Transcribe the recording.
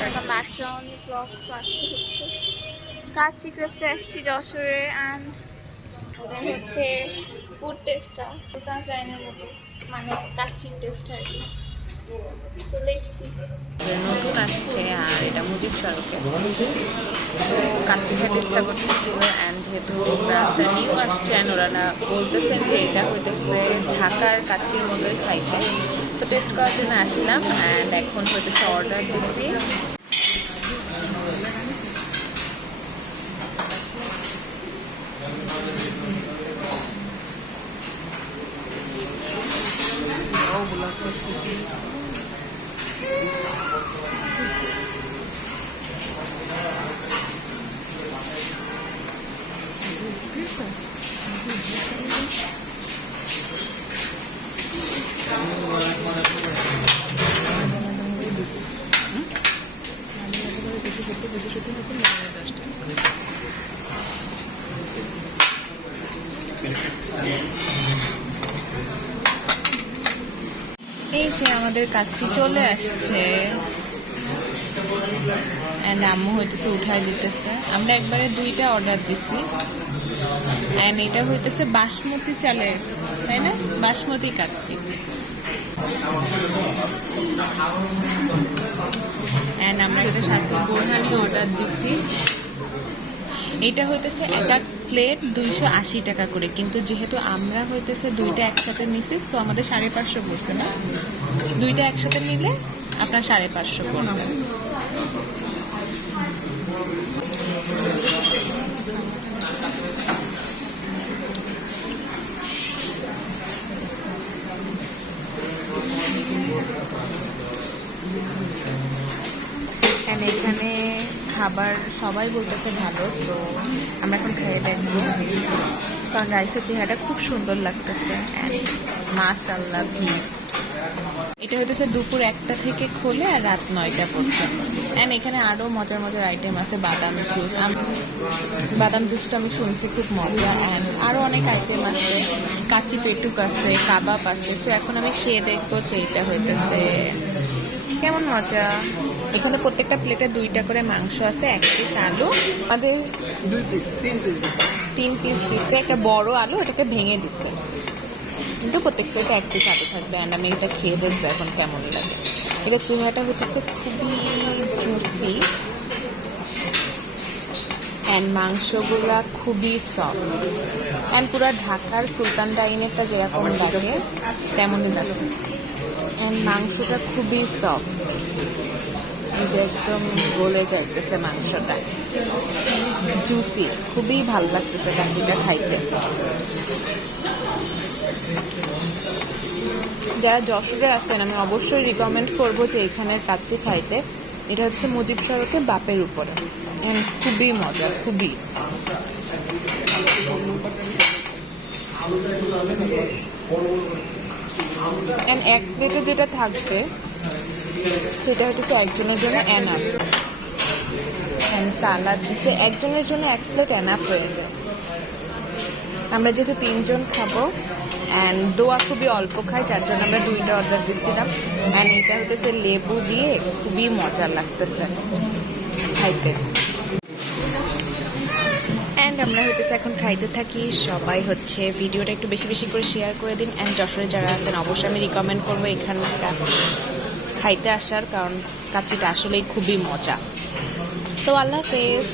Welcome back to our new vlog. So আজকে হচ্ছে কাচ্চি ক্রাফটে আসছি যশোরে অ্যান্ড ওদের হচ্ছে ফুড টেস্টটা সুলতান রাইনের মতো মানে কাচ্চির টেস্ট আর কি। So let's see. নতুন আসছে আর এটা মুজিব সড়কে, তো কাচ্চি খেতে ইচ্ছা করতেছিল অ্যান্ড যেহেতু ব্রাঞ্চটা নিউ আসছে অ্যান্ড ওরা বলতেছেন যে এটা হইতেছে ঢাকার কাচ্চির মতোই খাইতে, তো টেস্ট করার জন্য আসলাম অ্যান্ড এখন হইতেছে অর্ডার দিচ্ছি। এই যে আমাদের কাচ্চি চলে আসছে অ্যান্ড আম্মু হইতেছে উঠাই দিতেছে। আমরা একবারে দুইটা অর্ডার দিছি অ্যান্ড এটা হইতেছে বাসমতি চালের, তাই না? বাসমতি কাচ্চি। অ্যান্ড আমরা একটা সাথে বোরহানি অর্ডার দিছি। এটা হইতেছে এক এক প্লেট 280 টাকা করে, কিন্তু যেহেতু আমরা হইতেছে দুইটা একসাথে নিছি তো আমাদের 550 পড়ছে না, দুইটা একসাথে নিলে আপনার 550 পড়বে। এখানে খাবার সবাই বলতেছে ভালো, তো আমরা এখন খেয়ে দেখবো, কারণ রাইসের চেহারাটা খুব সুন্দর লাগতেছে। মাশাআল্লাহ ভিড়। এটা হইতেছে দুপুর 1টা থেকে খোলে আর রাত 9টা পর্যন্ত। অ্যান্ড এখানে আরও মজার মজার আইটেম আছে, বাদাম জুস। বাদাম জুসটা আমি শুনছি খুব মজা, অ্যান্ড আরও অনেক আইটেম আছে, কাচ্চি পেটুক আছে, কাবাব আছে। তো এখন আমি খেয়ে দেখবো যে এটা হইতেছে কেমন মজা। এখানে প্রত্যেকটা প্লেটে 2টা করে মাংস আছে, 1 পিস আলু, আমাদের 3 পিস দিচ্ছে, একটা বড় আলু এটাকে ভেঙে দিচ্ছে, কিন্তু প্রত্যেক প্লেটে 1 পিস আলু থাকবে। অ্যান্ড আমি এটা খেয়ে দেখবো এখন কেমন লাগে। এটা চেহারাটা হচ্ছে খুবই জুসি অ্যান্ড মাংসগুলা খুবই সফট অ্যান্ড পুরো ঢাকার সুলতান ডাইনেরটা যেরকম লাগে তেমনই লাগে। অ্যান্ড মাংসটা খুবই সফট, যে একদম গলে যাইতেছে মাংসটা, জুসি, খুবই ভালো লাগতেছে কাচ্চিটা খাইতে। যারা যশোরে আছেন আমি অবশ্যই রিকমেন্ড করবো যে এখানের কাচ্চি খাইতে। এটা হচ্ছে মুজিব সড়কে বাপের উপরে, খুবই মজা, খুবই। এক প্লেটে যেটা থাকবে সেটা হচ্ছে একজনের জন্য এনাফ, সালাদ দিছে একজনের জন্য 1 প্লেট এনাফ হয়ে যায়। আমরা যেহেতু 3 জন খাবো অ্যান্ড দোয়া খুবই অল্প খাই, যার জন্য আমরা 2টা অর্ডার দিচ্ছিলাম। অ্যান্ড এটা হচ্ছে লেবু দিয়ে খুবই মজা লাগতেছে খাইতে। অ্যান্ড আমরা হইতেছে এখন খাইতে থাকি। সবাই হচ্ছে ভিডিওটা একটু বেশি বেশি করে শেয়ার করে দিন। অ্যান্ড যশোরে যারা আছেন অবশ্যই আমি রিকমেন্ড করবো এখানটা খাইতে আসার, কারণ কাচ্চিটা আসলেই খুবই মজা। তো আল্লাহ হাফেজ।